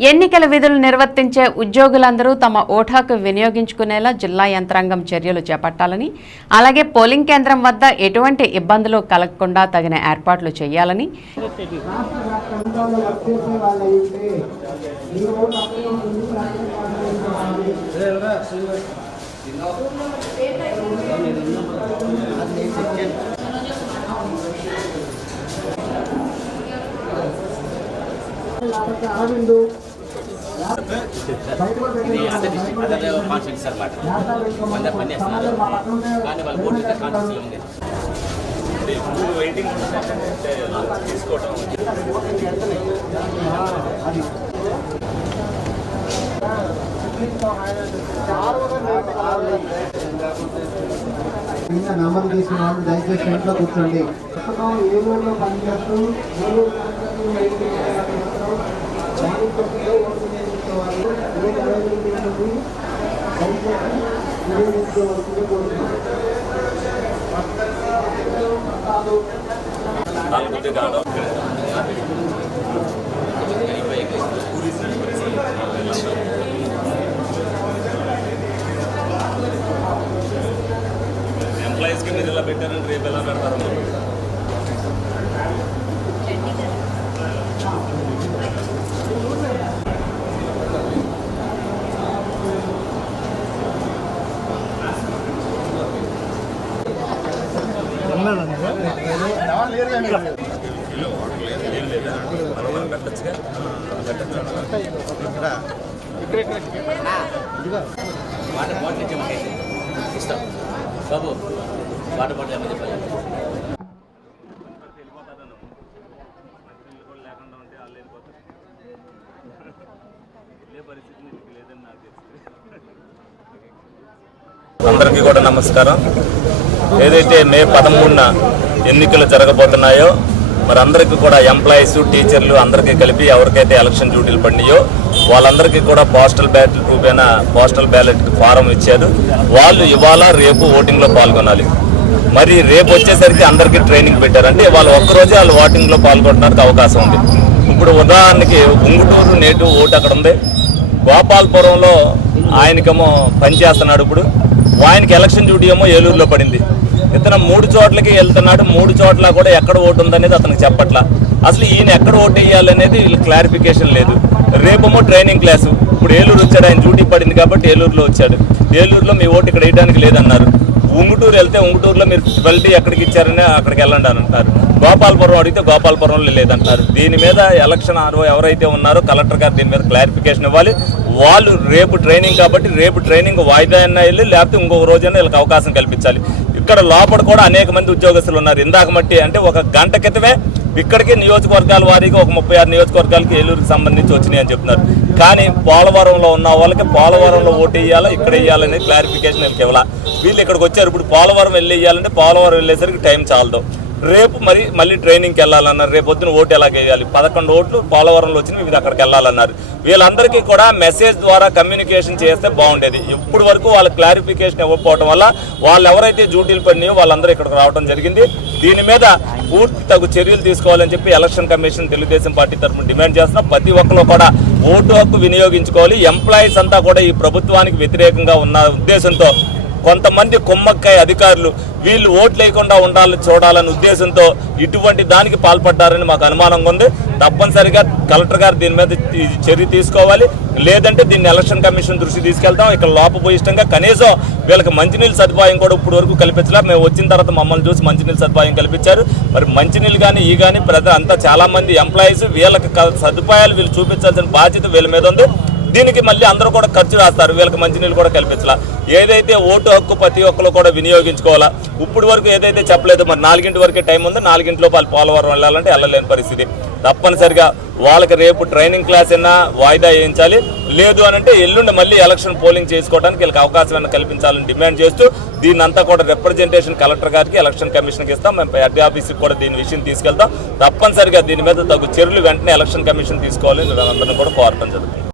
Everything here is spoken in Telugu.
ఎన్నికల విధులు నిర్వర్తించే ఉద్యోగులందరూ తమ ఓటాకు వినియోగించుకునేలా జిల్లా యంత్రాంగం చర్యలు చేపట్టాలని అలాగే పోలింగ్ కేంద్రం వద్ద ఎటువంటి ఇబ్బందులు కలగకుండా తగిన ఏర్పాట్లు చేయాలని. ఇది అదర్ అదర్ కాన్స్టిట్యూన్స్ అనమాట పని కానీ వాళ్ళు ఓటు కాన్స్టిట్యూన్సీలో ఉంది నమోదు చేసిన వాళ్ళు దయచేసి ఇంట్లో కూర్చోండి పుస్తకం పనిచేస్తూ ఏలూరు ఊరు పనిచేస్తూ బయటికి వెళ్ళాలనుకుంటున్నారో దాని కొద్దిగా ఓటు వేసుకోవాలి ఏ అవైలబిలిటీ ఉంటుంది దయచేసి వినియోగించుకోవాల్సింది కోరుతున్నాను ఎంప్లాయీస్కి మీరు ఇలా పెట్టారని రేపు ఎలా పెడతారు వాటర్ బాటిల్ ఇచ్చాము ఇస్తాం బాబు వాటర్ బాటిల్ ఏమని చెప్పాలి లేకుండా ఉంటే పరిస్థితి నాకు అందరికీ కూడా నమస్కారం. ఏదైతే మే పదమూడున ఎన్నికలు జరగబోతున్నాయో మరి అందరికీ కూడా ఎంప్లాయీస్ టీచర్లు అందరికీ కలిపి ఎవరికైతే ఎలక్షన్ డ్యూటీలు పడినాయో వాళ్ళందరికీ కూడా పోస్టల్ బ్యాలెట్ రూపేణ పోస్టల్ బ్యాలెట్ ఫారం ఇచ్చారు. వాళ్ళు ఇవాళ రేపు ఓటింగ్లో పాల్గొనాలి. మరి రేపు వచ్చేసరికి అందరికీ ట్రైనింగ్ పెట్టారు. అంటే వాళ్ళు ఒక్కరోజే వాళ్ళు ఓటింగ్లో పాల్గొనడానికి అవకాశం ఉంది. ఇప్పుడు ఉదాహరణకి ఉంగుటూరు నేటు ఓటు అక్కడ ఉంది. గోపాల్పురంలో ఆయనకేమో పనిచేస్తున్నాడు ఇప్పుడు. ఆయనకి ఎలక్షన్ డ్యూటీ ఏమో ఏలూరులో పడింది. ఇతను మూడు చోట్లకి వెళ్తున్నాడు మూడు చోట్ల కూడా ఎక్కడ ఓటు ఉందనేది అతనికి చెప్పట్ల. అసలు ఈయన ఎక్కడ ఓటు వేయాలనేది వీళ్ళు క్లారిఫికేషన్ లేదు. రేపేమో ట్రైనింగ్ క్లాసు ఇప్పుడు ఏలూరు వచ్చాడు ఆయన డ్యూటీ పడింది కాబట్టి ఏలూరులో వచ్చాడు. ఏలూరులో మీ ఓటు ఇక్కడ వేయడానికి లేదన్నారు. ఉంగుటూరు వెళ్తే ఉంగుటూరులో మీరు ట్వెల్టీ ఎక్కడికి ఇచ్చారని అక్కడికి వెళ్ళండి అని అంటారు. గోపాలపురం అడిగితే గోపాలపురంలో లేదంటారు. దీని మీద ఎలక్షన్ ఆరో ఎవరైతే ఉన్నారో కలెక్టర్ గారు దీని మీద క్లారిఫికేషన్ ఇవ్వాలి. వాళ్ళు రేపు ట్రైనింగ్ కాబట్టి రేపు ట్రైనింగ్ వాయిదా అయినా వెళ్ళి లేకపోతే ఇంకొక రోజైనా వీళ్ళకి అవకాశం కల్పించాలి. ఇక్కడ లోపల కూడా అనేక మంది ఉద్యోగస్తులు ఉన్నారు. ఇందాక మట్టి అంటే ఒక గంట క్రితమే ఇక్కడికి నియోజకవర్గాల వారీగా ఒక ముప్పై ఆరు నియోజకవర్గాలకి ఏలూరుకి సంబంధించి వచ్చినాయి అని చెప్తున్నారు. కానీ పోలవరంలో ఉన్న వాళ్ళకి పోలవరంలో ఓటు వేయాలా ఇక్కడ వేయాలనే క్లారిఫికేషన్ వీళ్ళకి ఇవ్వాలి. వీళ్ళు ఇక్కడికి వచ్చారు ఇప్పుడు పోలవరం వెళ్ళి వేయాలంటే పోలవరం వెళ్ళేసరికి టైం చాలదు. రేపు మరి మళ్ళీ ట్రైనింగ్కి వెళ్ళాలన్నారు. రేపు పొద్దున ఓటు ఎలా వేయాలి పదకొండు ఓట్లు పోలవరంలో వచ్చిన వివిధ అక్కడికి వెళ్ళాలన్నారు. వీళ్ళందరికీ కూడా మెసేజ్ ద్వారా కమ్యూనికేషన్ చేస్తే బాగుండేది. ఇప్పుడు వరకు వాళ్ళ క్లారిఫికేషన్ ఇవ్వకపోవడం వల్ల వాళ్ళు ఎవరైతే డ్యూటీలు పడినాయో వాళ్ళందరూ ఇక్కడికి రావడం జరిగింది. దీని మీద పూర్తి తగు చర్యలు తీసుకోవాలని చెప్పి ఎలక్షన్ కమిషన్ తెలుగుదేశం పార్టీ తరఫున డిమాండ్ చేస్తున్నాం. ప్రతి ఒక్కరు కూడా ఓటు హక్కు వినియోగించుకోవాలి. ఎంప్లాయీస్ అంతా కూడా ఈ ప్రభుత్వానికి వ్యతిరేకంగా ఉన్న ఉద్దేశంతో కొంతమంది కొమ్మక్కాయ అధికారులు వీళ్ళు ఓట్లు లేకుండా ఉండాలని చూడాలనే ఉద్దేశంతో ఇటువంటి దానికి పాల్పడ్డారని మాకు అనుమానంగా ఉంది. తప్పనిసరిగా కలెక్టర్ గారు దీని మీద చర్య తీసుకోవాలి. లేదంటే దీన్ని ఎలక్షన్ కమిషన్ దృష్టి తీసుకెళ్తాం. ఇక్కడ లోపభూయిష్టంగా కనీసం వీళ్ళకి మంచినీళ్ళ సదుపాయం కూడా ఇప్పుడు వరకు కల్పించలే. మేము వచ్చిన తర్వాత మమ్మల్ని చూసి మంచినీళ్ళ సదుపాయం కల్పించారు. మరి మంచినీళ్ళు కానీ ఈ కానీ ప్రజ అంతా చాలా మంది ఎంప్లాయీస్ వీళ్ళకి సదుపాయాలు వీళ్ళు చూపించాల్సిన బాధ్యత వీళ్ళ మీద ఉంది. దీనికి మళ్ళీ అందరూ కూడా ఖర్చు రాస్తారు వీళ్ళకి మంచినీళ్ళు కూడా కల్పించాలా? ఏదైతే ఓటు హక్కు ప్రతి ఒక్కరు కూడా వినియోగించుకోవాలా? ఇప్పుడు వరకు ఏదైతే చెప్పలేదు మరి నాలుగింటి వరకే టైం ఉంది? నాలుగింటిలో వాళ్ళు పోలవరం వెళ్ళాలంటే వెళ్ళలేని పరిస్థితి. తప్పనిసరిగా వాళ్ళకి రేపు ట్రైనింగ్ క్లాస్ అయినా వాయిదా వేయించాలి. లేదు అని అంటే ఎల్లుండి మళ్ళీ ఎలక్షన్ పోలింగ్ చేసుకోవడానికి వీళ్ళకి అవకాశం అయినా కల్పించాలని డిమాండ్ చేస్తూ దీన్ని అంతా కూడా రిప్రజెంటేషన్ కలెక్టర్ గారికి ఎలక్షన్ కమిషన్కి ఇస్తాం. మేము హెడ్ ఆఫీస్కి కూడా దీని విషయం తీసుకెళ్తాం. తప్పనిసరిగా దీని మీద తగు చర్యలు వెంటనే ఎలక్షన్ కమిషన్ తీసుకోవాలని అందరినీ కూడా కోరటం జరుగుతుంది.